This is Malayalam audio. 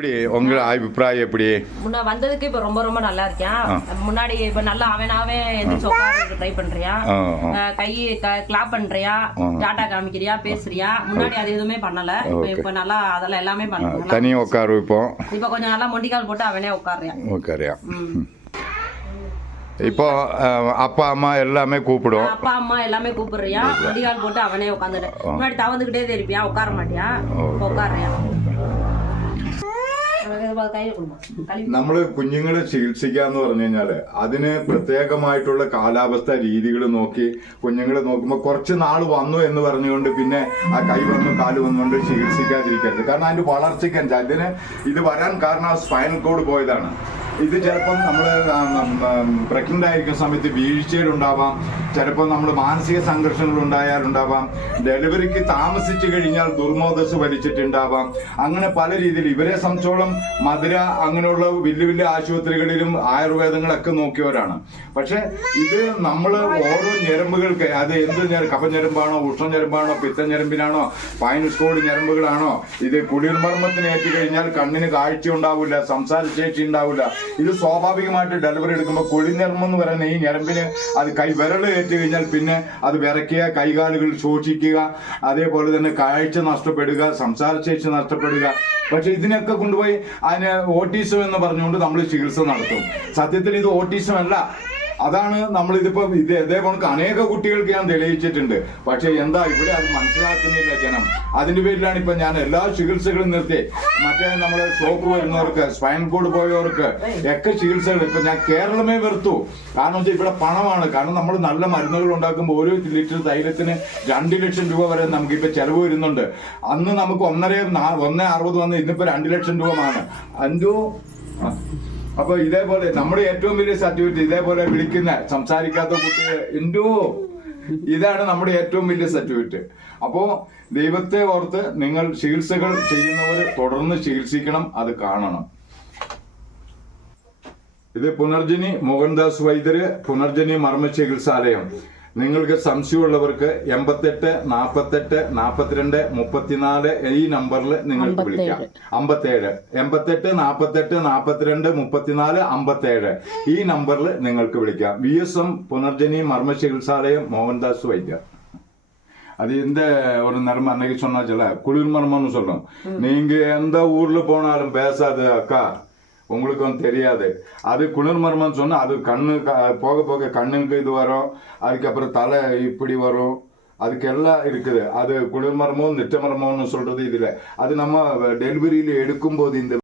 எப்படி உங்க அபிப்பிராயம் எப்படி? முன்ன வந்ததுக்கு இப்ப ரொம்ப ரொம்ப நல்லா இருக்கேன். முன்னாடி இப்ப நல்லா அவனாவே எந்திரிச்சு உட்கார்றதுக்கு ட்ரை பண்றியா, கை கிளாப் பண்றியா, டாட்டா காமிக்கிறியா, பேசுறியா. முன்னாடி அது எதுவுமே பண்ணல. இப்ப நல்லா அதெல்லாம் எல்லாமே பண்றேன். தனியா உட்காரு. இப்ப கொஞ்சம் நல்லா மொண்டிக்கால் போட்டு அவனே உட்காரியா. இப்போ அப்பா அம்மா எல்லாமே கூப்பிடும். அப்பா அம்மா எல்லாமே கூப்பிடுறியா, மொண்டிக்கால் போட்டு அவனே உட்காந்துட்டு. முன்னாடி தவந்துகிட்டே இருப்பியா, உட்கார மாட்டியா, உட்காரியா. നമ്മള് കുഞ്ഞുങ്ങളെ ചികിത്സിക്കുക എന്ന് പറഞ്ഞു കഴിഞ്ഞാല് അതിന് പ്രത്യേകമായിട്ടുള്ള കാലാവസ്ഥ രീതികൾ നോക്കി കുഞ്ഞുങ്ങളെ നോക്കുമ്പോ കുറച്ച് നാൾ വന്നു എന്ന് പറഞ്ഞുകൊണ്ട് പിന്നെ ആ കൈ വന്നു കാല് വന്നുകൊണ്ട് ചികിത്സിക്കാതിരിക്കരുത്. കാരണം അതിന്റെ വളർച്ചയ്ക്ക് അതിന് ഇത് വരാൻ കാരണം സ്പൈനൽ കോഡ് പോയതാണ്. ഇത് ചിലപ്പം നമ്മൾ പ്രഗ്നന്റ് ആയിരിക്കുന്ന സമയത്ത് വീഴ്ചയിലുണ്ടാവാം, ചിലപ്പോൾ നമ്മൾ മാനസിക സംഘർഷങ്ങൾ ഉണ്ടായാലുണ്ടാവാം, ഡെലിവറിക്ക് താമസിച്ചു കഴിഞ്ഞാൽ ദുർമോദസ് വലിച്ചിട്ടുണ്ടാവാം. അങ്ങനെ പല രീതിയിൽ ഇവരെ സംബന്ധിച്ചോളം മധുര അങ്ങനെയുള്ള വലിയ വലിയ ആശുപത്രികളിലും ആയുർവേദങ്ങളൊക്കെ നോക്കിയവരാണ്. പക്ഷെ ഇത് നമ്മൾ ഓരോ ഞരമ്പുകൾക്ക് അത് എന്ത് കഫഞരമ്പാണോ, ഉഷ്ണഞരമ്പാണോ, പിത്തഞരമ്പിനാണോ, സ്പൈനൽ കോഡ് ഞരമ്പുകളാണോ, ഇത് കുളിർമർമ്മത്തിന് ഏറ്റു കഴിഞ്ഞാൽ കണ്ണിന് കാഴ്ച ഉണ്ടാവില്ല, സംസാരശേഷി ഉണ്ടാവില്ല. ഇത് സ്വാഭാവികമായിട്ട് ഡെലിവറി എടുക്കുമ്പോൾ കുഴിഞ്ഞരമ്പ് എന്ന് പറയുന്ന ഈ ഞരമ്പിന് അത് വിരൽ ഏറ്റു കഴിഞ്ഞാൽ പിന്നെ അത് വിറയ്ക്കുക, കൈകാലുകൾ ശോഷിക്കുക, അതേപോലെ തന്നെ കാഴ്ച നഷ്ടപ്പെടുക, സംസാരശേഷി നഷ്ടപ്പെടുക. പക്ഷെ ഇതിനൊക്കെ കൊണ്ടുപോയി അതിന് ഓട്ടിസം എന്ന് പറഞ്ഞുകൊണ്ട് നമ്മൾ ചികിത്സ നടത്തും. സത്യത്തിൽ ഇത് ഓട്ടിസം അല്ല. അതാണ് നമ്മളിതിപ്പോ ഇതേപോലെ അനേക കുട്ടികൾക്ക് ഞാൻ തെളിയിച്ചിട്ടുണ്ട്. പക്ഷെ എന്താ ഇവിടെ അത് മനസ്സിലാക്കുന്നില്ല ജനം. അതിന്റെ പേരിലാണ് ഇപ്പൊ ഞാൻ എല്ലാ ചികിത്സകളും നിർത്തി. മറ്റേ നമ്മള് ഷോക്ക് വരുന്നവർക്ക്, സ്പൈൻ കോഡ് പോയവർക്ക് ഒക്കെ ചികിത്സകൾ ഇപ്പൊ ഞാൻ കേരളമേ വെറുത്തു. കാരണം വെച്ചാൽ ഇവിടെ പണമാണ്. കാരണം നമ്മൾ നല്ല മരുന്നുകൾ ഉണ്ടാക്കുമ്പോൾ ഓരോ ലിറ്റർ തൈലത്തിന് 2 ലക്ഷം രൂപ വരെ നമുക്കിപ്പോ ചെലവ് വരുന്നുണ്ട്. അന്ന് നമുക്ക് 1.60 വന്ന് ഇന്നിപ്പോ 2 ലക്ഷം രൂപമാണ്. അപ്പൊ ഇതേപോലെ നമ്മുടെ ഏറ്റവും വലിയ സർട്ടിഫിക്കറ്റ് ഇതേപോലെ വിളിക്കുന്ന സംസാരിക്കാത്ത കുട്ടികൾ എന്തോ ഇതാണ് നമ്മുടെ ഏറ്റവും വലിയ സർട്ടിഫിക്കറ്റ്. അപ്പോ ദൈവത്തെ ഓർത്ത് നിങ്ങൾ ചികിത്സകൾ ചെയ്യുന്നവർ തുടർന്ന് ചികിത്സിക്കണം, അത് കാണണം. ഇത് പുനർജനി മോഹൻദാസ് വൈദ്യര്, പുനർജനി മർമ്മ ചികിത്സാലയം. നിങ്ങൾക്ക് സംശയമുള്ളവർക്ക് 88 48 42 34 ഈ നമ്പറിൽ നിങ്ങൾക്ക് വിളിക്കാം. 57 88 48 42 34 57 ഈ നമ്പറിൽ നിങ്ങൾക്ക് വിളിക്കാം. VSM പുനർജനി മർമ്മ ചികിത്സാലയം മോഹൻദാസ് வைத்தியர். அது எந்த ஒரு நர்மம் அன்னைக்கு சொன்னாச்சுல, குளிர் மர்மம்னு சொல்றோம். நீங்க எந்த ஊர்ல போனாலும் பேசாது அக்கா, உங்களுக்கு வந்து தெரியாது. அது குளிர் மர்மம் சொன்னா அது கண்ணு போக போக கண்ணுக்கு இது வரும், அதுக்கப்புறம் தலை இப்படி வரும், அதுக்கெல்லாம் இருக்குது. அது குளிர் மர்மம் நிட்ட மர்மம்னு சொல்றது இதுல. அது நம்ம டெலிவரியில எடுக்கும்போது இந்த